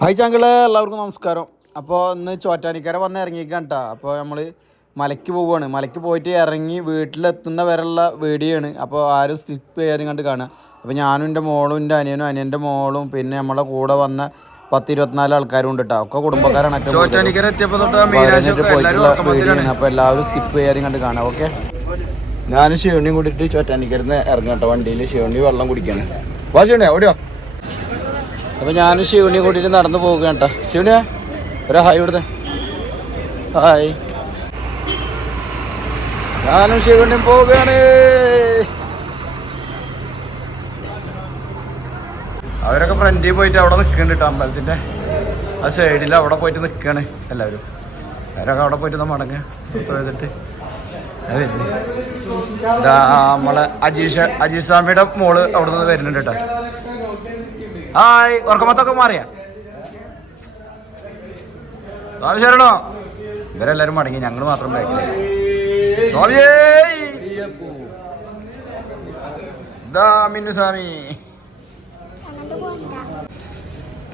Hi ചാങ്കളെ, എല്ലാവർക്കും നമസ്കാരം. അപ്പോൾ ഇന്ന് ചോറ്റാനിക്കര വന്ന് ഇറങ്ങിക്കാൻ കേട്ടോ. അപ്പോൾ നമ്മൾ മലയ്ക്ക് പോവുകയാണ്. മലയ്ക്ക് പോയിട്ട് ഇറങ്ങി വീട്ടിലെത്തുന്ന വരെയുള്ള വീഡിയോയാണ്. അപ്പോൾ ആരും സ്കിപ്പ് ചെയ്യാതെ കണ്ട് കാണുക. അപ്പോൾ ഞാനും എൻ്റെ മോളും എൻ്റെ അനിയനും അനിയൻ്റെ മോളും പിന്നെ നമ്മളെ കൂടെ വന്ന 10-24 ആൾക്കാരും ഉണ്ട് കേട്ടോ. ഒക്കെ കുടുംബക്കാരാണ്. പോയിട്ടുള്ള വീഡിയോയാണ്. അപ്പോൾ എല്ലാവരും സ്കിപ്പ് ചെയ്യാതെ കണ്ട് കാണാം. ഓക്കെ, ഞാൻ ശിവണിയും കൂടിയിട്ട് ചോറ്റാനിക്കരന്ന് ഇറങ്ങാം കേട്ടോ. വണ്ടിയിൽ ശിവണി വെള്ളം കുടിക്കാണ്. വാ ശിവണിയാ, ഓടിയോ. അപ്പോൾ ഞാൻ ശിവണിയെ കൂട്ടിയിട്ട് നടന്നു പോവുകയാണ് കേട്ടോ. ശിവണിയാ, ഒരു ഹായ് ഇവിടുത്തെ. ഹായ്. ഞാനും ശിവണിയും പോവുകയാണ്. അവരൊക്കെ ഫ്രണ്ടിൽ പോയിട്ട് അവിടെ നിൽക്കുന്നുണ്ട് കേട്ടോ. അമ്പലത്തിൻ്റെ ആ സൈഡിൽ അവിടെ പോയിട്ട് നിൽക്കുകയാണ് എല്ലാവരും. അവരൊക്കെ അവിടെ പോയിട്ട് മടങ്ങുക ചെയ്തിട്ട് നമ്മളെ അജീഷ് സ്വാമിയുടെ മോള് അവിടെ നിന്ന് വരുന്നുണ്ട് കേട്ടോ. ഹായ്, ഉറക്കമത്തൊക്കെ മാറിയാ സ്വാമി ശരണോ. ഇവരെല്ലാരും മടങ്ങി, ഞങ്ങൾ മാത്രം ബാക്കിൽ. സ്വാമിയേ മിന്നു സ്വാമി.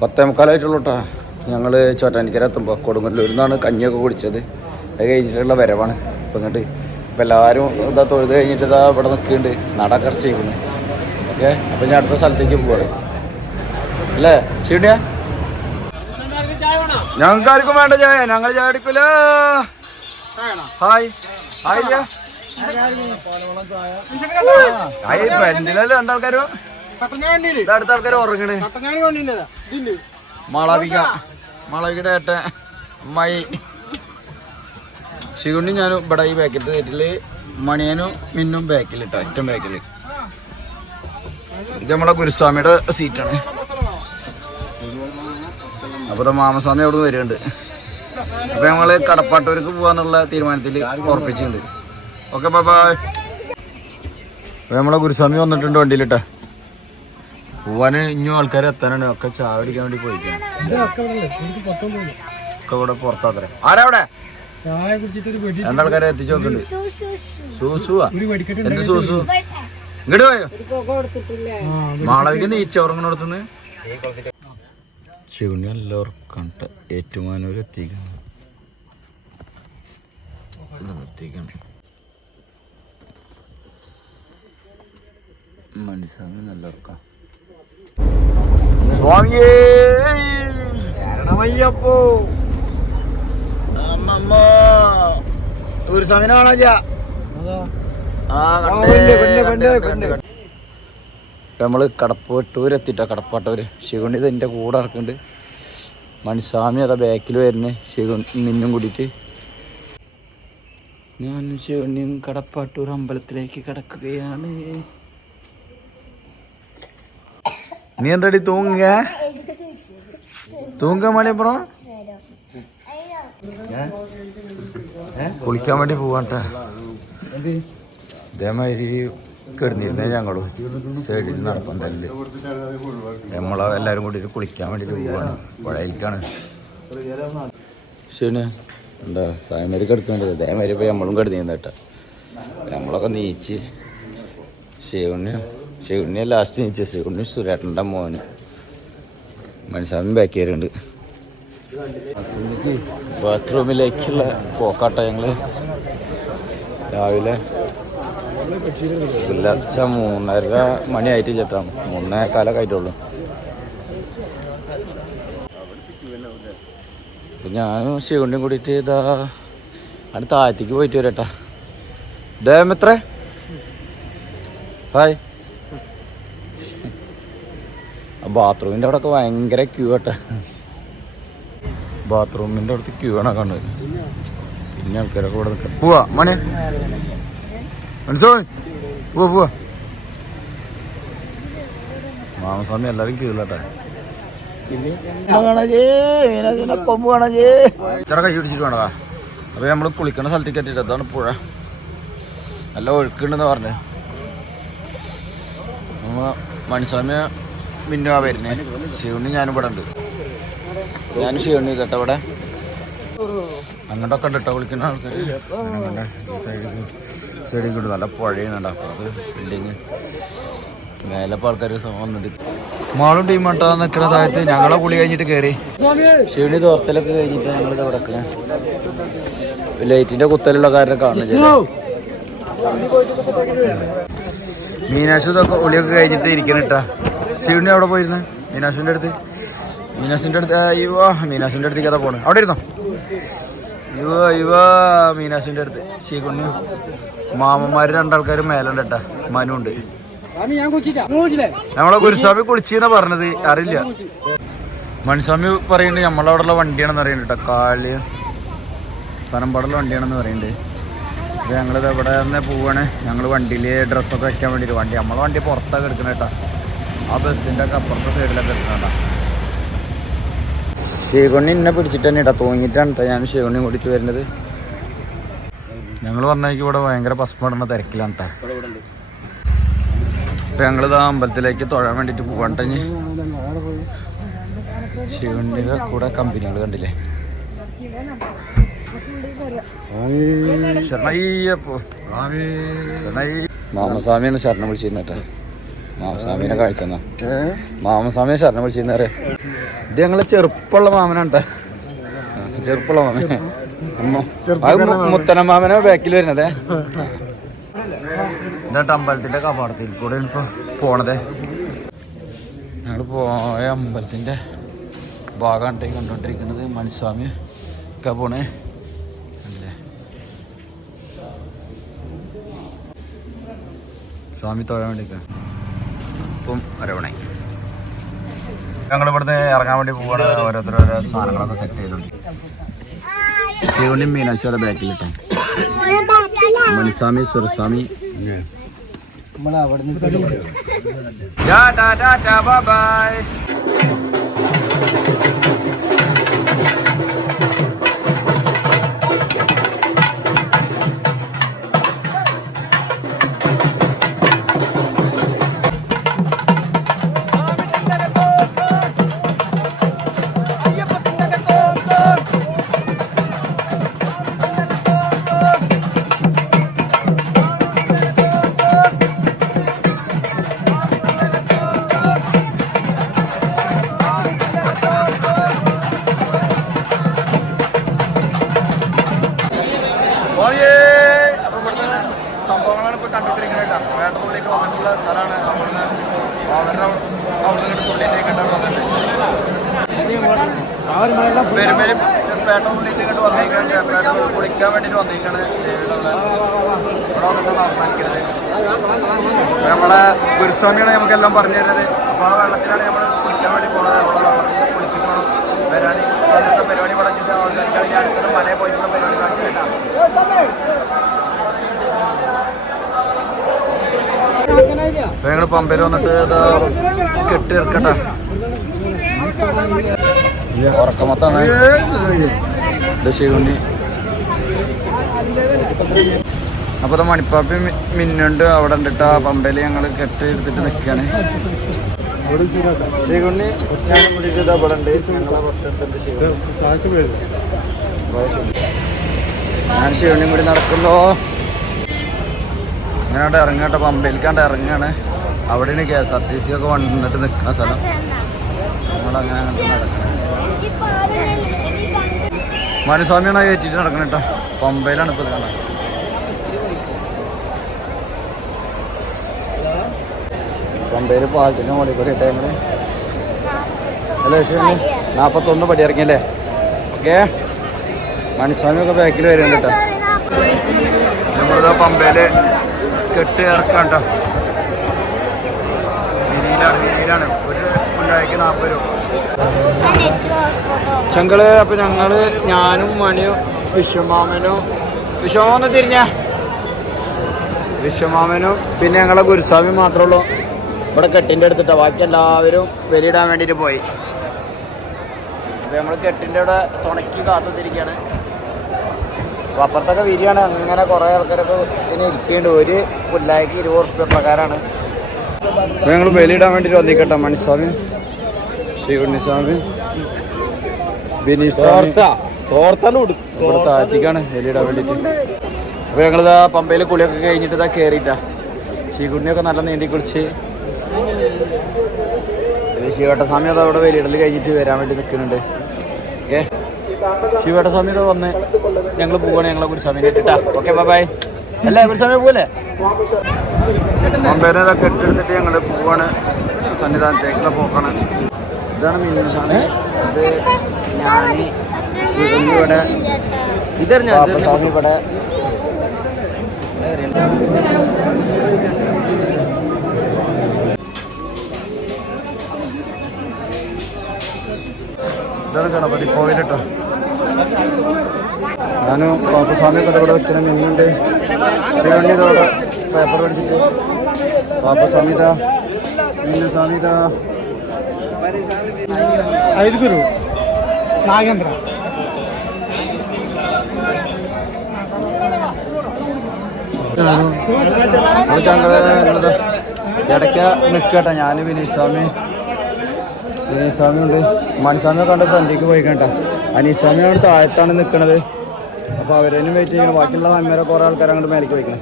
10:45 കേട്ടോ. ഞങ്ങൾ ചോറ്റാനിക്കര എത്തുമ്പോൾ കൊടുങ്ങല്ലൂരിൽ നിന്നാണ് കഞ്ഞിയൊക്കെ കുടിച്ചത്. അത് കഴിഞ്ഞിട്ടുള്ള വരവാണ് ഇപ്പം ഇങ്ങോട്ട്. ഇപ്പം എല്ലാവരും ഇതാ തൊഴുത് കഴിഞ്ഞിട്ട് ഇതാ ഇവിടെ നിൽക്കുന്നുണ്ട്, നടക്കറച്ച് ചെയ്യുന്നത്. ഓക്കെ, അപ്പം ഞാൻ അടുത്ത സ്ഥലത്തേക്ക് പോവാണ് അല്ലേ ശിവണിയ. ഞങ്ങൾക്ക് ആർക്കും വേണ്ട ചായ, ഞങ്ങൾ ചായ എടുക്കൂല. Hi hi. ഫ്രണ്ടിലല്ലേ രണ്ടാൾക്കാരോ, അടുത്ത ആൾക്കാർ ഉറങ്ങണ്. മാളവികയുടെ ഏട്ടൻ അമ്മായി ശിവണ്ണി ഞാനും ഇവിടെ ഈ ബാക്കിലത്തെ സീറ്റില്, മണിയനും മിന്നും ബാക്കിൽ ഇട്ടോ, ഏറ്റവും ബാക്കിൽ. ഇത് നമ്മളെ ഗുരുസ്വാമിയുടെ സീറ്റാണ്. അപ്പോൾ മാമസ്വാമി അവിടെ നിന്ന് വരുന്നുണ്ട്. അപ്പോൾ ഞങ്ങൾ കടപ്പാട്ടൂർക്ക് പോകാന്നുള്ള തീരുമാനത്തിൽ ഉറപ്പിച്ചിട്ടുണ്ട്. Okay, bye bye. അപ്പോൾ നമ്മളെ ഗുരുസ്വാമി വന്നിട്ടുണ്ട് വണ്ടിയിലിട്ടെ. പോവാന് ഇനിയും ആൾക്കാർ എത്താനാണ്. ഒക്കെ ചായ പിടിക്കാൻ വേണ്ടി പോയിട്ടാണ്. ഒക്കെ ഇവിടെ പുറത്താത്ര. ആരാ അവിടെ? രണ്ടാൾക്കാരെ എത്തിച്ചു നോക്കുന്നുണ്ട്. സൂസുവാ, എന്ത് സൂസു? ഇങ്ങോട്ട് പോയോ മാളവിക നീച്ച ഉറങ്ങണോടത്തുനിന്ന്. ശിവണി നല്ല ഉറക്കണ്ട. ഏറ്റുമാനൂർ എത്തിക്കണം. മണിസ്വാമി നല്ല ഉറക്കം. സ്വാമിയേ ശരണമയ്യപ്പോ. ഒരു സമയനാണോ നമ്മള് കടപ്പാട്ടൂരെത്തിട്ടോ. കടപ്പാട്ടൂര് ശിവണി ഇതിൻ്റെ കൂടെ ഇറക്കുന്നുണ്ട്. മണിസ്വാമി അതാ ബാക്കിൽ വരുന്നേ. മിന്നും കൂടിയിട്ട് ഞാനും ശിവണിയും കടപ്പാട്ടൂർ അമ്പലത്തിലേക്ക് കിടക്കുകയാണ്. നീ എന്താടി തൂങ്ങ മണിയപ്പുറം കുളിക്കാൻ വേണ്ടി പോവാട്ടാ. ഇതേമാതിരി കിടന്നിരുന്നേ ഞങ്ങളും സൈഡിൽ നടപ്പം തന്നെ. നമ്മളെല്ലാവരും കൂടി കുളിക്കാൻ വേണ്ടിയിട്ട് പോവാണ്. പുഴയിലേക്കാണ്. ശരി എന്താ സായമാരി കിടക്കേണ്ടത്. അതേമാതിരി ഇപ്പോൾ നമ്മളും കിടന്നിരുന്ന കേട്ടോ. നമ്മളൊക്കെ നീച്ച് ശിവണ്ണിയെ ലാസ്റ്റ് നീച്ച്. ശിവണ്ണി സുരേട്ടൻ്റെ മോന് മനുസ്വാമി ബാക്കി വരുന്നുണ്ട്. ബാത്റൂമിലേക്കുള്ള പോക്കാട്ട. ഞങ്ങൾ രാവിലെ പുലർച്ചെ 3:30 മണിയായിട്ട് ചേട്ടാണ്. 3:15 ആയിട്ടുള്ളൂ. ഞാനും ശിവണ്ണിയും കൂടിയിട്ട് ഇതാ അവിടെ താഴത്തേക്ക് പോയിട്ട് വരട്ടാ. ഡാമെത്ര ഹായ്. ബാത്റൂമിൻ്റെ അവിടെയൊക്കെ ഭയങ്കര ക്യൂ ആട്ടാ. ബാത്റൂമിൻ്റെ അടുത്ത് ക്യൂ ആണ് കണ്ടത്. പിന്നെ ആൾക്കാരൊക്കെ ഇവിടെ നിൽക്കാം. പോവാ മണി മനസ്സിലായി. പോവാ മാമസ്വാമി എല്ലാവരും ക്യൂ ഇല്ലാട്ടാ. കൊമ്പ് കാണാ ചെറ കൈ പിടിച്ചിട്ട് വേണതാ. അപ്പോൾ നമ്മൾ കുളിക്കുന്ന സ്ഥലത്തേക്ക് എത്തിയിട്ട് അതാണ് പുഴ. നല്ല ഒഴുക്കുണ്ടെന്ന് പറഞ്ഞ്. മണിസ്വാമി മിന്നുവാ വരുന്നേ. ശിവണ്ണി ഞാനും ഇവിടെ ഉണ്ട്. ഞാനും ശിവണ്ണി കേട്ടോ ഇവിടെ. അങ്ങോട്ടൊക്കെ ഉണ്ട് കേട്ടോ കുളിക്കുന്ന ആൾക്കാർ. സൈഡിൽ കൂടി നല്ല പുഴയുന്നുണ്ട്. അപ്പോൾ അത് ബിൽഡിങ് മേലപ്പോൾ ആൾക്കാർ വന്നിട്ട് മാളും ടീമാട്ടാ നിൽക്കുന്ന താഴത്ത് ഞങ്ങളെ കുളി കഴിഞ്ഞിട്ട് കയറി ശിവണി തോർത്തലൊക്കെ കഴിഞ്ഞിട്ട് ഞങ്ങളിത് കിടക്കണേ ലൈറ്റിന്റെ കുത്തലുള്ള കാര്യം കാണുന്നില്ല മീനാശു ഇതൊക്കെ കുളിയൊക്കെ കഴിഞ്ഞിട്ട് ഇരിക്കണിട്ടാ ശിവണി അവിടെ പോയിരുന്നു മീനാശുവിൻ്റെ അടുത്ത് മീനാശുവിൻ്റെ അടുത്തേക്ക് അതാ പോണേ അവിടെ ഇരുന്നോ മീനാശുവിൻ്റെ അടുത്ത് ശിവണ്ണി മാമന്മാര് രണ്ടാൾക്കാരും മേലുണ്ട് കേട്ടാ മനുണ്ട് നമ്മളെ ഗുരുസ്വാമി കുളിച്ചെന്നാ പറഞ്ഞത് അറിയില്ല മണിസ്വാമി പറയുന്നുണ്ട് നമ്മളവിടെയുള്ള വണ്ടിയാണെന്ന് പറയുന്നുണ്ട് കേട്ടോ കാളി പനമ്പാടുള്ള വണ്ടിയാണെന്ന് പറയുന്നുണ്ട് അപ്പോൾ ഞങ്ങളിത് ഇവിടെ തന്നെ പോവാണ് ഞങ്ങൾ വണ്ടിയിൽ ഡ്രസ്സൊക്കെ വെക്കാൻ വേണ്ടിയിട്ട് നമ്മളെ വണ്ടി പുറത്തൊക്കെ എടുക്കണം കേട്ടോ ആ ബസ്സിൻ്റെ ഒക്കെ അപ്പുറത്തെ സൈഡിലൊക്കെ എടുക്കണം കേട്ടോ ശിവണ്ണി എന്നെ പിടിച്ചിട്ട് തന്നെ കേട്ടോ തൂങ്ങിയിട്ടാണ് കേട്ടോ ഞാൻ ശിവണ്ണി ഓടിച്ച് വരുന്നത് ഞങ്ങൾ വന്നേക്ക് ഇവിടെ ഭയങ്കര പസ്മടണ തിരക്കിലാണ് കേട്ടോ അപ്പം ഞങ്ങളിത് അമ്പലത്തിലേക്ക് തൊഴാൻ വേണ്ടിയിട്ട് പോകണ്ടഞ്ഞ് ശിവണ്ണിയുടെ കൂടെ കമ്പനികൾ കണ്ടില്ലേ മാമസ്വാമിയാണ് ശരണം വിളിച്ചിരുന്ന കേട്ടോ മാമസ്വാമിനെ കാഴ്ചന്നാ മാമസ്വാമിയെ ശരണം വിളിച്ചിരുന്നേ ഇത് ഞങ്ങള് ചെറുപ്പമുള്ള മാമനാണ് കേട്ടോ ചെറുപ്പമുള്ള മാമൻ മുത്തന മാമനെ ബാക്കിൽ വരുന്നതേ എന്നിട്ട് അമ്പലത്തിന്റെ കപാടത്തിൽ കൂടെ ഇപ്പൊ പോണതേ ഞങ്ങൾ പോയ അമ്പലത്തിന്റെ ഭാഗമാണ് കണ്ടോണ്ടിരിക്കുന്നത് മണിസ്വാമി ഒക്കെ പോണേ അല്ലേ സ്വാമി തൊഴാൻ വേണ്ടി ഇപ്പം അരവണേ ഞങ്ങൾ ഇവിടുന്ന് ഇറങ്ങാൻ വേണ്ടി പോവാണ് ഓരോരുത്തരോരോ സാധനങ്ങളൊക്കെ സെറ്റ് ചെയ്തോണ്ട് ശിവണ്ണി മീനാശ്വര ബാക്കിലിട്ടോ മണിസ്വാമി സുരസ്വാമി ബൈ സംഭവങ്ങളാണ് ഇപ്പോൾ കണ്ടുകൊണ്ടിരിക്കുന്നത് കേട്ടോ വേട്ടത്തുള്ളിലേക്ക് വന്നിട്ടുള്ള സ്ഥലമാണ് പെരുമേലും വേട്ടത്തുള്ളിലേക്ക് കണ്ട് വന്നേക്കാണ് കുളിക്കാൻ വേണ്ടിയിട്ട് വന്നേക്കാണ് ഇവിടെ വന്നിട്ടാണ് അവസാനിക്കുന്നത് നമ്മളെ ഗുരുസ്വാമിയാണ് നമുക്കെല്ലാം പറഞ്ഞു തരുന്നത് അപ്പോൾ ആ വെള്ളത്തിലാണ് നമ്മൾ കുളിക്കാൻ വേണ്ടി പോകുന്നത് അവിടെ വെള്ളത്തിൽ കുളിച്ചിട്ട് വേണം വരാൻ അന്നത്തെ പരിപാടി പഠിച്ചിട്ട് അവസാനിക്കുകയാണെങ്കിൽ അടുത്തൊരു മലയിൽ പോയിട്ടുള്ള പരിപാടി കാണിച്ചിട്ടാണ് അപ്പൊ ഞങ്ങള് പമ്പയിൽ വന്നിട്ട് കെട്ടി ഇറക്കട്ടെ ഉറക്കമത്താണ് ശിവണ്ണി അപ്പൊ മണിപ്പാപ്പി മിന്നുണ്ട് അവിടെ ഉണ്ടിട്ട് ആ പമ്പയിൽ ഞങ്ങള് കെട്ടി എടുത്തിട്ട് നിൽക്കാണ് ശിവണ്ണി കൂടിയിട്ട് ഇവിടെ ഉണ്ട് ഞങ്ങളെ തൊട്ടടുത്തുണ്ട് ഞാൻ ശിവണ്ണിയും കൂടി നടക്കുന്നോ അങ്ങനെ ഇറങ്ങട്ടെ പമ്പയിലേക്കാണ്ട് ഇറങ്ങാണ് അവിടെയാണ് KSRTC ഒക്കെ വന്നിട്ട് നിൽക്കുന്ന സ്ഥലം നമ്മളങ്ങനെ അങ്ങനത്തെ നടക്കണേ മനുസ്വാമിയാണ് കയറ്റിയിട്ട് നടക്കണം കേട്ടോ പമ്പയിലാണ് ഇപ്പോൾ കാണാൻ പമ്പയിൽ പാലത്തിൻ്റെ മുകളിൽ കൂടി ഇട്ടേ ഞങ്ങൾ അല്ലേ ശരി 41 പടി ഇറങ്ങിയല്ലേ ഓക്കെ മനുസ്വാമിയൊക്കെ ബാക്കിൽ വരുന്നുണ്ട് കേട്ടോ നമ്മളിതാ പമ്പയിൽ കെട്ട് ഇറക്കാം കേട്ടോ വിരിയിലാണ് ഒരു ഉണ്ടാക്കി 40 രൂപ ചങ്കള് അപ്പം ഞങ്ങള് ഞാനും മണിയും വിശ്വമാമനും തിരിഞ്ഞ വിശ്വമാമനും പിന്നെ ഞങ്ങളെ ഗുരുസ്വാമി മാത്രമേ ഉള്ളൂ ഇവിടെ കെട്ടിൻ്റെ അടുത്തിട്ടോ ബാക്കി എല്ലാവരും വെളിയിടാൻ വേണ്ടിയിട്ട് പോയി അപ്പോൾ നമ്മൾ കെട്ടിൻ്റെ ഇവിടെ തുണക്കി കാത്തുത്തിരിക്കുകയാണ് അപ്പോൾ അപ്പുറത്തൊക്കെ വിരിയാണ് അങ്ങനെ കുറേ ആൾക്കാരൊക്കെ ഇതിന് ഇരിക്കുന്നുണ്ട് ഒരു പുല്ലായ്ക്ക് 20 ഉറുപ്പ്യ പ്രകാരമാണ് അപ്പോൾ ഞങ്ങൾ വെളിയിടാൻ വേണ്ടിയിട്ട് വന്നിക്കട്ടെ മണിസ്വാമി ശ്രീകുണ്ണിസ്വാമി ബിനിസ്വാമി ഇവിടെ താഴ്ത്തിക്കാണ് വെളിയിടാൻ വേണ്ടിയിട്ട് അപ്പോൾ ഞങ്ങളിതാ പമ്പയിൽ കുളിയൊക്കെ കഴിഞ്ഞിട്ട് ഇതാ കയറിയിട്ടാ ശ്രീകുണ്ണിയൊക്കെ നല്ല നീണ്ടി കുളിച്ച് ശിവട്ടസ്വാമി അത് അവിടെ വലിയിടൽ കഴിഞ്ഞിട്ട് വരാൻ വേണ്ടി നിൽക്കുന്നുണ്ട്. ഓക്കെ, ശിവട്ടസ്വാമി അത് വന്ന് ഞങ്ങൾ പോവാണ്. ഞങ്ങളെ ഗുരുസ്വാമിനെ ഇട്ടിട്ടാ. Okay, by. അല്ലേ ഗുരുസ്വാമി പോലെ മൊബൈലൊക്കെ കെട്ടെടുത്തിട്ട് ഞങ്ങൾ പോവാണ് സന്നിധാനത്തേക്കുള്ള പോക്കാണ്. ഇതാണ് മിന്നുസ്വാമി. ഇത് ഞാൻ ഇവിടെ സ്വാമി ഇവിടെ ഇതാണ് ഗണപതി കോവിലിട്ടോ. ഞാനും പാപ്പസ്വാമിയൊക്കെ ഇവിടെ വെക്കുന്ന മിന്നുണ്ട്. ശ്രീവണ്ണിതോടെ പേപ്പർ പഠിച്ചിട്ട് പാപ്പസ്വാമിത മിന്നുസ്വാമിത ഐതുഗുരു നാഗേന്ദ്ര ഇടയ്ക്ക നിൽക്കട്ടെ. ഞാൻ വിനീസ്വാമി ഉണ്ട്. മണിസ്വാമിയെ കണ്ട ഫ്രണ്ടിലേക്ക് പോയി കേട്ടോ. അനീസ്വാമിയാണ് താഴത്താണ് നിൽക്കണത്. അപ്പോൾ അവരേനും വെയിറ്റ് ചെയ്യണം. ബാക്കിയുള്ള സ്വാമിമാരെ കുറേ ആൾക്കാർ അങ്ങോട്ട് മേലേക്ക് പോയിക്കണം.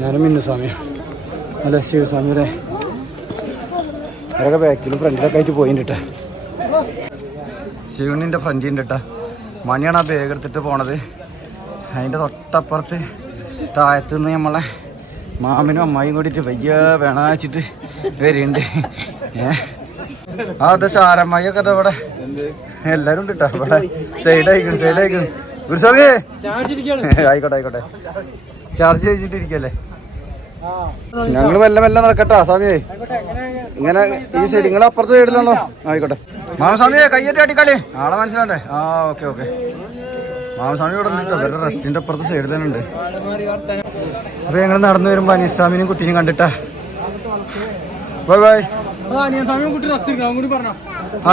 ഞാനും മിന്നുസ്വാമിയാണ്. അല്ല ശിവസ്വാമിയുടെ അവരൊക്കെ ബാക്കിലും ഫ്രണ്ടിലൊക്കെ ആയിട്ട് പോയിട്ടുണ്ട്. ശിവനിൻ്റെ ഫ്രണ്ടിൻ്റെ കേട്ടോ. മണിയാണ് ആ ബാഗ് എടുത്തിട്ട് പോണത്. അതിൻ്റെ തൊട്ടപ്പുറത്ത് താഴത്തു നിന്ന് നമ്മളെ മാമനും അമ്മായിയും കൂടിയിട്ട് വയ്യ വേണാച്ചിട്ട് വരുന്നുണ്ട്. അത് ചാരമ്മായിയൊക്കെ അതാ ഇവിടെ എല്ലാരും ഉണ്ട് കേട്ടോ. ഇവിടെ സൈഡായിക്കണ് ഗുരുസ്വാമി. ആയിക്കോട്ടെ ചാർജ് ചെയ്തിട്ടിരിക്കല്ലേ. ഞങ്ങൾ മെല്ലെ നടക്കട്ടാ സ്വാമിയെ. ഇങ്ങനെ ഈ സൈഡ് നിങ്ങൾ അപ്പുറത്തെ സൈഡിലാണോ? ആയിക്കോട്ടെ മാമസ്വാമിയെ കയ്യേറ്റി അടിക്കാളി. ആളെ മനസ്സിലാണ്ടേ? ആ ഓക്കെ. മാമസ്വാമി ഇവിടെ നിന്നിട്ടോ. വേറെ റെസ്റ്റിന്റെ അപ്പുറത്തെ സൈഡിൽ തന്നെ ഉണ്ട്. അപ്പൊ ഞങ്ങൾ നടന്നു വരുമ്പോ അനിസ്വാമിനും കുട്ടീനും കണ്ടിട്ടാ. ബൈ.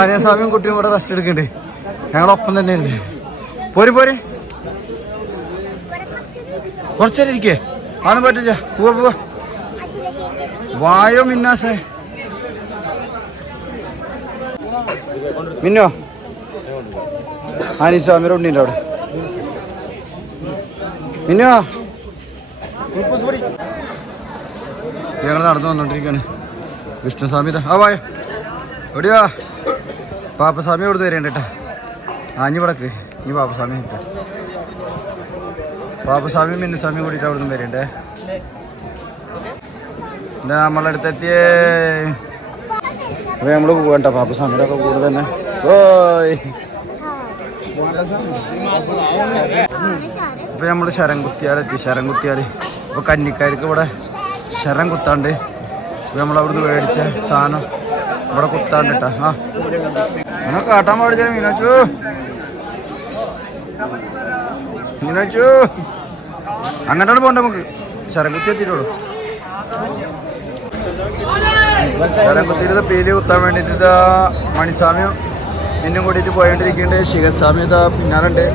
ആനിയസ്വാമിയും കുട്ടിയും ഇവിടെ റെസ്റ്റ് എടുക്കണ്ട്. ഞങ്ങളൊപ്പം തന്നെ ഉണ്ട്. പോര് കുറച്ചേരം ഇരിക്കേ. ആന്നും പറ്റില്ല. പോവാ വായോ മിന്നാസേ. മിന്നോ ആനിസ്വാമിയുടെ ഉണ്ണീൻ്റെ അവിടെ. മിന്നോ ഞങ്ങൾ നടന്നു വന്നോണ്ടിരിക്കാണ്. വിഷ്ണുസ്വാമി ആ വായോ എവിടെയാ? പാപ്പസ്വാമി ഇവിടുന്ന് വരേണ്ട കേട്ടാ. ആഞ്ഞു പടക്ക് ഇനി പാപ്പസ്വാമി പാപ്പസ്വാമിയും മിന്നുസ്വാമിയും കൂടിയിട്ട് അവിടുന്ന് വരണ്ടേ. നമ്മളെ അടുത്തെത്തിയേ. അപ്പൊ നമ്മള് പോകണ്ട പാപ്പസ്വാമിയുടെ ഒക്കെ കൂടെ തന്നെ. ഇപ്പൊ നമ്മള് ശരം കുത്തിയാൽ ഇപ്പൊ കന്നിക്കാർക്ക് ഇവിടെ ശരം കുത്താണ്ട് നമ്മളവിടുന്ന് മേടിച്ച സാധനം ഇവിടെ കുത്താണ്ടിട്ടാ. ആ അങ്ങനെ കാട്ടാൻ പാടിച്ചാലും മീനാച്ചു അങ്ങോട്ടാണ് പോകണ്ട. നമുക്ക് ശരം കുത്തി എത്തിയിട്ടുള്ളൂ. ശരം കുത്തിയിരുന്ന പേര് കുത്താൻ വേണ്ടിയിട്ട് മണിസ്വാമിയും എന്നും കൂട്ടിയിട്ട് പോയോണ്ടിരിക്കുന്നുണ്ട്. ശിവസ്വാമി ഇതാ പിന്നാലുണ്ട്.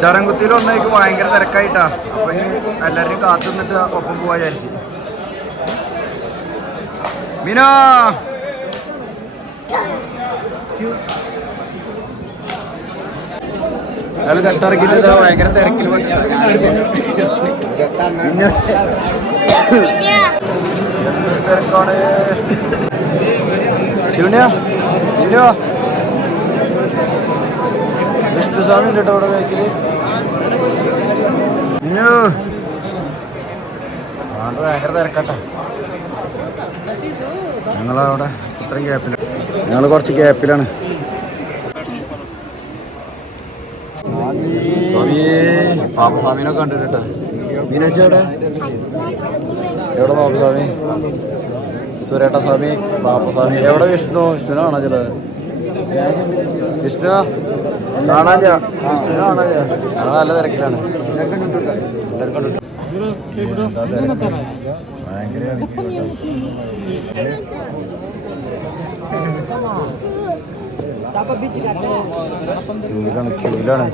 ശരംകുത്തിയിൽ ഒന്നേക്ക് ഭയങ്കര തിരക്കായിട്ടാ. അപ്പൊ ഇനി എല്ലാവരും കാത്തു നിന്നിട്ട് ഒപ്പം പോവാ വിചാരിച്ചു. മീനാ അയാൾ കട്ടിറക്കിട്ട് ഭയങ്കര തിരക്കിൽ എന്തൊരു തിരക്കാണ്. ശിവന്യാ ഇല്ലോ വിഷ്ണുസ്വാമി ഉണ്ട് കേട്ടോ ഇവിടെ ബാക്കില്. ഭയങ്കര തിരക്കട്ടെ. ഞങ്ങളവിടെ ഇത്രയും ഗ്യാപ്പില്ല. ഞങ്ങൾ കുറച്ച് ഗ്യാപ്പിലാണ്. പാപ്പസ്വാമിനൊക്കെ കണ്ടിട്ടാ. മീനാച്ചി എവിടെ പാപ്പസ്വാമി? സുരേട്ട സ്വാമി പാപ്പസ്വാമി എവിടെ? വിഷ്ണുനെ കാണാൻ ചിലത്. വിഷ്ണു കാണാൻ ഞങ്ങൾ നല്ല തിരക്കിലാണ്. എല്ലാവരും കണ്ടിട്ടു. ഭയങ്കര ക്യൂലാണ്.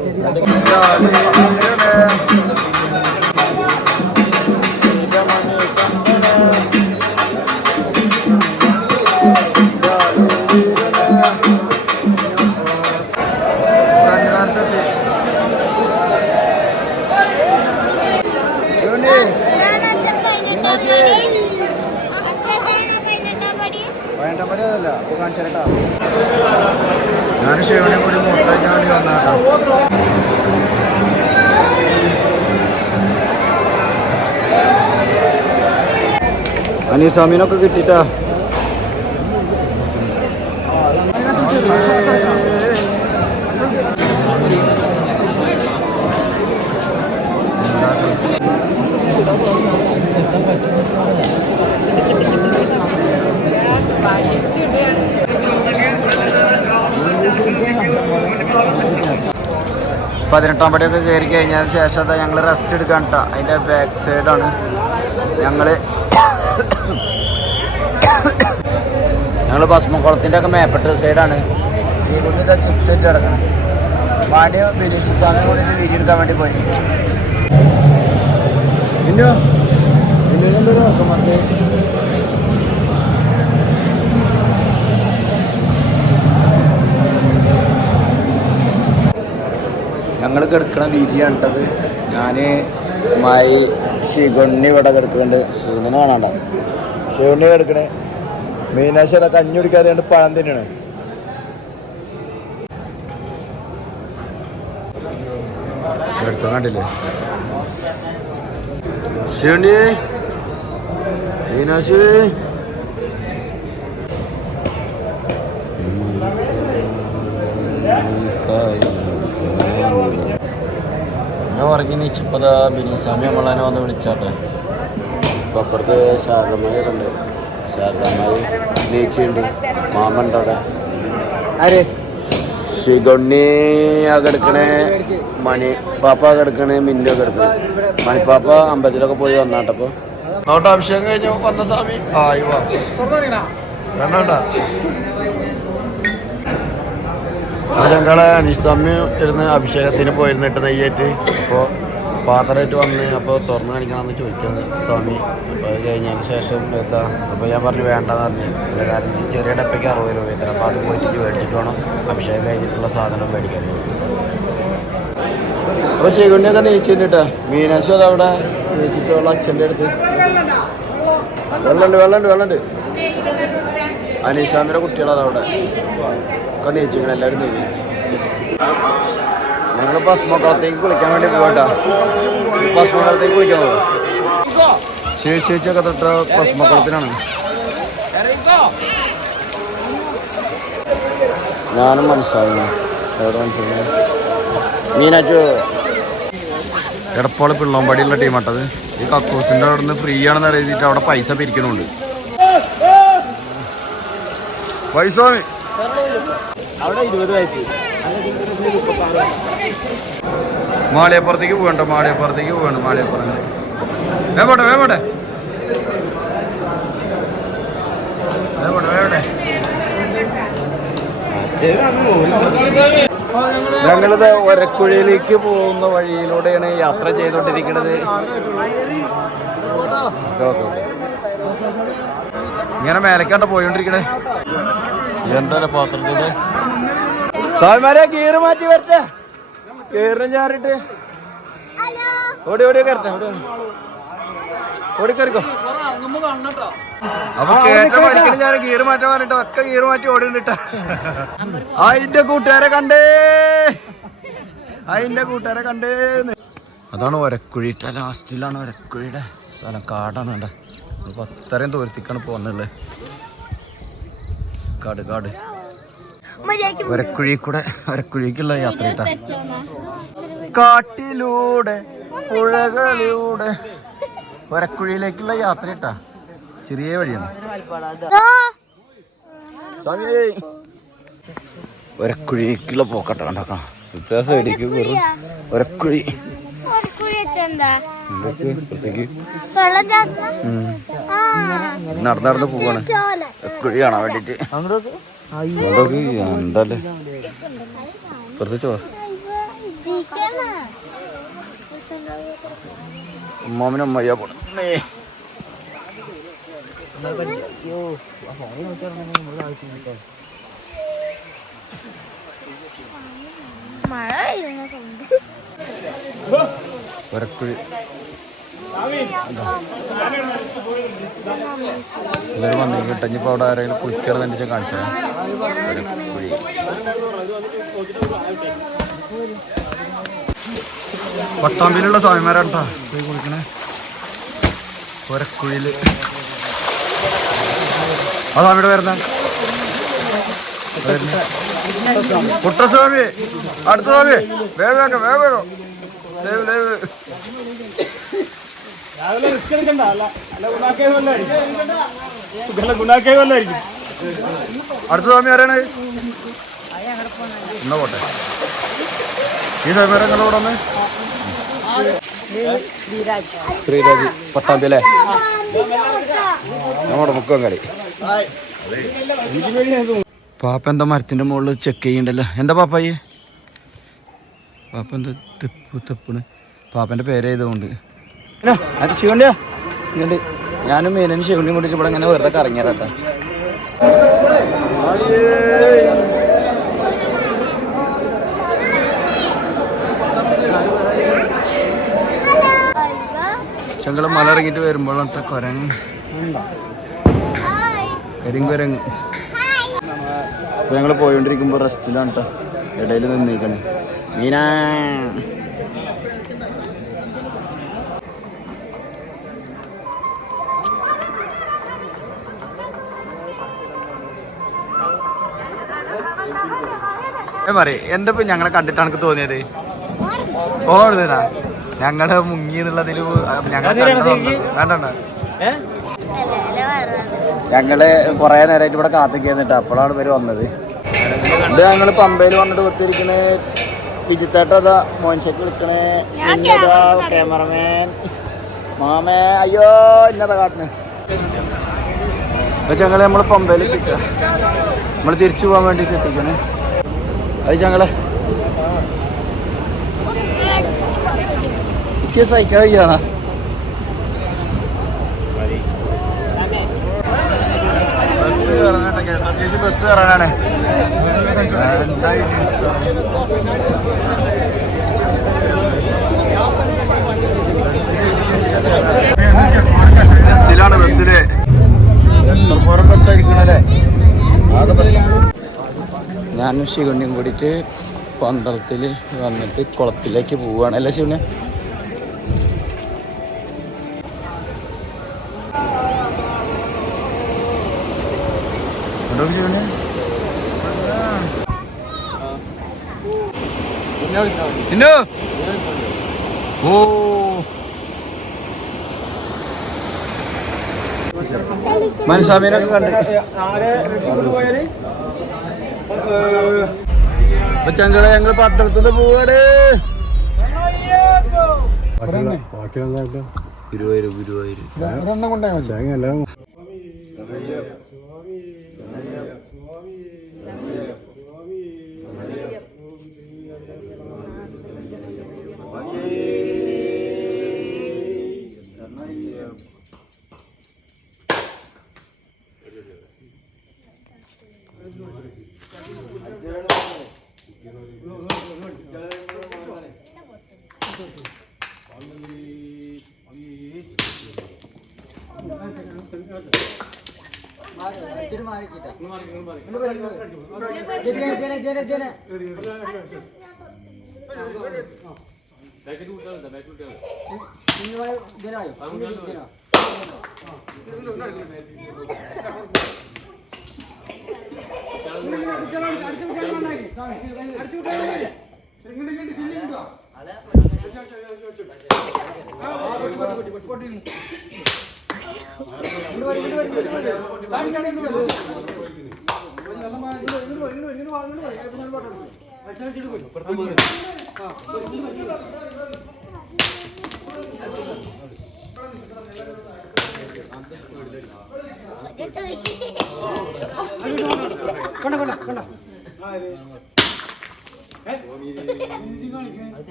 ഞാൻ ഷേവനെ കൂടി മോട്ടറേക്കാൻ വേണ്ടി വന്നാട്ടോ. അനീസാമീനൊക്കെ കിട്ടിട്ടാ. പതിനെട്ടാം പടിയൊക്കെ കയറി കഴിഞ്ഞതിന് ശേഷം അതാ ഞങ്ങൾ റെസ്റ്റ് എടുക്കാൻ കേട്ടോ. അതിൻ്റെ ബാക്ക് സൈഡാണ് ഞങ്ങൾ ഭസ്മക്കുളത്തിൻ്റെ ഒക്കെ മേപ്പെട്ട സൈഡാണ്. സീകൊണ്ട് ഇതാ ചിപ്സ് സെറ്റ് കിടക്കണം. മാന്യ ബിനീഷ് കൂടി വീഡിയോ എടുക്കാൻ വേണ്ടി പോയി. പിന്നെ എന്തൊരു ഞങ്ങൾ കിടക്കണ വീതിയാണ് കേട്ടത്. ഞാൻ ശിഗുണ്ണി ഇവിടെ കിടക്കുന്നുണ്ട്. ശിഗുണ്ണിനെ കാണാണ്ട. ശിഗുണ്ണി കിടക്കണേ. മീനാശി അതൊക്കെ കഞ്ഞി കുടിക്കാതെ പഴം തന്നെയാണ്. എടുത്തോ കണ്ടില്ലേ ശിഗുണ്ണി മീനാശി. ഞാൻ ഉറങ്ങി നീച്ചപ്പോൾ ബിനിസ്വാമി നമ്മളതിനെ വന്ന് വിളിച്ചാട്ടെ. അപ്പോൾ അപ്പുറത്ത് ശാരദമ്മയൊക്കെ ഉണ്ട്. ശാരദമ്മായി നീച്ചുണ്ട്. മാമണ്ട് അവിടെ. ആര് ശിഗുണ്ണി കിടക്കണേ. മണി പാപ്പ കിടക്കണേ. മിന്നു കിടക്കണേ. മണിപ്പാപ്പ അമ്പലത്തിലൊക്കെ പോയി വന്നാട്ടപ്പോൾ അവിടെ അഭിഷേകം കഴിഞ്ഞ വന്ന സ്വാമി ഞങ്ങളെ അനിസ്വാമി ഇരുന്ന് അഭിഷേകത്തിന് പോയിരുന്നിട്ട് നെയ്യായിട്ട്. അപ്പോൾ പാത്രമായിട്ട് വന്ന് അപ്പോൾ തുറന്ന് കാണിക്കണമെന്ന് ചോദിക്കുന്നത് സ്വാമി. അപ്പോൾ അത് കഴിഞ്ഞതിന് ശേഷം എന്താ അപ്പോൾ ഞാൻ പറഞ്ഞു വേണ്ടെന്ന് പറഞ്ഞു. അതിൻ്റെ കാരണം ചെറിയ ഡപ്പയ്ക്ക് 60 രൂപ എത്ര. അപ്പോൾ അത് പോയിട്ട് മേടിച്ചിട്ട് വേണം അഭിഷേകം കഴിഞ്ഞിട്ടുള്ള സാധനം മേടിക്കാൻ. അപ്പോൾ ശിഗുണ്ണിയൊക്കെ നെയ്ച്ചിട്ടുണ്ട് കേട്ടോ. മീനാശു അത് അവിടെ നെയ്ച്ചിട്ടുള്ള അച്ഛൻ്റെ അടുത്ത് വെള്ളമുണ്ട്. അനീസാമിയുടെ കുട്ടികളത് അവിടെ ഒക്കെ നെയ്ച്ചിങ്ങനെ എല്ലാവരും നെയ്യും. ഞങ്ങൾ ഭസ്മക്കുളത്തേക്ക് കുളിക്കാൻ വേണ്ടി പോകണ്ട. ഭസ്മക്കുളത്തേക്ക് കുളിക്കാൻ പോകാം. ചേച്ചിയൊക്കെ തൊട്ട ഭസ്മക്കുളത്തിനാണ്. ഞാനും മനസ്സിലാവുന്നു. എവിടെ മനസ്സിലായി മീനാച്ചു എടപ്പാള് പിള്ളോമ്പാടിയുള്ള ടീമാട്ടത്. ഈ കക്കൂസിൻ്റെ അവിടെ നിന്ന് ഫ്രീ ആണെന്ന് അറിയിച്ചിട്ട് അവിടെ പൈസ പിരിക്കണുണ്ട്. പൈസ അവിടെ 20 വയസ്സ്. മാളിയപ്പുറത്തേക്ക് പോകണ്ട. മാളിയപ്പുറത്തേക്ക് വേപോട്ടെ. ഞങ്ങളിത് ഒരക്കുഴിയിലേക്ക് പോകുന്ന വഴിയിലൂടെയാണ് യാത്ര ചെയ്തോണ്ടിരിക്കുന്നത്. ഇങ്ങനെ മേലക്കാട്ട പോയോണ്ടിരിക്കണേ. എന്താ പാത്രത്തിന്റെ സ്വാമിമാരെ ഗീറ് മാറ്റി വരട്ടെ. ഗീറിനും ചാറിട്ട് ഓടി കയറട്ടെ. ഓടിക്കറിക്കോ. അപ്പൊ കേറ്റം വലിക്കണ ഞാൻ ഗീറ് മാറ്റാൻ പറഞ്ഞിട്ട് ഒക്കെ ഗീറ് മാറ്റി ഓടിണ്ടിട്ട. അതിന്റെ കൂട്ടുകാരെ കണ്ടേ. അതാണ് ഒരക്കുഴിട്ട. ലാസ്റ്റിലാണ് ഒരക്കുഴിയുടെ സ്ഥലം. കാടാണ് വേണ്ട. അപ്പൊ അത്രയും ദൂരത്തേക്കാണ് പോകുന്നുള്ളത്. കാട് ഒരക്കുഴിക്കുള്ള യാത്ര കേട്ടാ. കാട്ടിലൂടെ പുഴകളിലൂടെ ഒരക്കുഴിയിലേക്കുള്ള യാത്ര കേട്ടാ. ചെറിയ വഴിയാണ്. ഒരക്കുഴിക്കുള്ള പോക്കട്ടാ. സൈഡിലേക്ക് കയറും ഒരക്കുഴി. നടന്ന് പോവാണ് ഒരക്കുഴി കാണാൻ വേണ്ടിട്ട്. എന്താല്ലേ പ്രത്യേകിച്ചോ അമ്മാമനും അമ്മയ്യ പോണേ. ഒരക്കുഴി എല്ലാവരും വന്നു കിട്ടഞ്ഞിപ്പോൾ അവിടെ ആരെങ്കിലും കുളിക്കണം എന്ന് വെച്ചാൽ കാണിച്ചത് കുഴി. പട്ടാമ്പിയിലുള്ള സ്വാമിമാരാണ് കേട്ടോ പോയി കുളിക്കണേ ഒരക്കുഴിയിൽ. ആ സ്വാമിയുടെ വരുന്ന കുട്ടസ്വാമി, അടുത്ത സ്വാമി, വേഗം വേഗം ദൈവ ദൈവ. അടുത്ത സ്വാമി ആരാണ്? എന്നാ പോട്ടെ. ഈ സ്വാമിമാരെ നിങ്ങളോട് വന്ന് ശ്രീരാജ് പട്ടാമ്പി അല്ലേ? നമ്മുടെ മുക്കങ്കളി. പാപ്പ എന്താ മരത്തിന്റെ മുകളിൽ ചെക്ക് ചെയ്യണ്ടല്ലോ? എന്താ പാപ്പായി? പാപ്പ എന്താ തെപ്പണ്? പാപ്പന്റെ പേര് ചെയ്തുകൊണ്ട് അത് ശിവണ്ടിയാ ശിവണ്ടി. ഞാനും മീനും ശിവണ്ടിയും കൂട്ടിട്ട് ഇവിടെ ഇങ്ങനെ വെറുതെ കറങ്ങിയതാ. ഞങ്ങള് മല ഇറങ്ങിട്ട് വരുമ്പോഴാണ് കുരങ്ങ് കരിങ്കുരങ്ങ്. അപ്പൊ ഞങ്ങള് പോയോണ്ടിരിക്കുമ്പോ റെസ്റ്റിലാണ് കേട്ടോ, ഇടയിൽ നിന്നേക്കണേ. മീനാ പറയും എന്താ ഇപ്പൊ ഞങ്ങളെ കണ്ടിട്ട് എനിക്ക് തോന്നിയത്? ഓടുന്നതാ ഞങ്ങള് മുങ്ങി എന്നുള്ളതിൽ ഞങ്ങള് കൊറേ നേരമായിട്ട് ഇവിടെ കാത്തിക്കുന്നിട്ട് അപ്പോഴാണ് ഇവര് വന്നത്. ഇത് ഞങ്ങള് പമ്പയിൽ വന്നിട്ട് ഒത്തിരിക്കണേ. വിജിത്തേട്ടതാ മോൻഷക്ക് വിളിക്കണേ. ക്യാമറമാൻ മാമേ അയ്യോ ഇന്നതാ കാട്ടിന്. ഞങ്ങള് നമ്മള് പമ്പയിൽ എത്തിക്ക, നമ്മള് തിരിച്ചു പോകാൻ വേണ്ടിട്ട് എത്തിക്കണേ. അത് ഞങ്ങളെ സഹിക്കാൻ കഴിയാ. ബസ് കയറാനാണ്, KSRTC ബസ് കയറാനാണ്. ബസ്സിലാണ്, ബസ്സില് എത്രപ്പോരം ബസ്സായിരിക്കണല്ലേ. ഞാനും ശിവണ്ണിയും കൂടിയിട്ട് പന്തളത്തിൽ വന്നിട്ട് കുളത്തിലേക്ക് പോവുകയാണ് അല്ലേ ശിവണ്ണ? ശിവണ്ണ ഓ മനസ്സാമീനൊക്കെ കണ്ട് ഞങ്ങള് പത്രത്തിന് പോവാട്. ഗുരുവായൂർ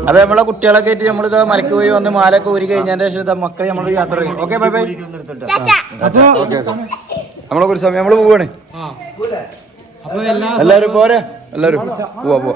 അപ്പൊ നമ്മളെ കുട്ടികളൊക്കെ ആയിട്ട് നമ്മളിത് മലക്ക് പോയി വന്ന് മാലൊക്കെ ഊരി കഴിഞ്ഞതിന്റെ ശേഷം മക്കളെ നമ്മൾ യാത്ര ചെയ്യും. Okay bye bye. നമ്മളെ കുറിച്ച് സമയം നമ്മള് പോവാണ്. എല്ലാരും പോരെ, എല്ലാരും പോവാ.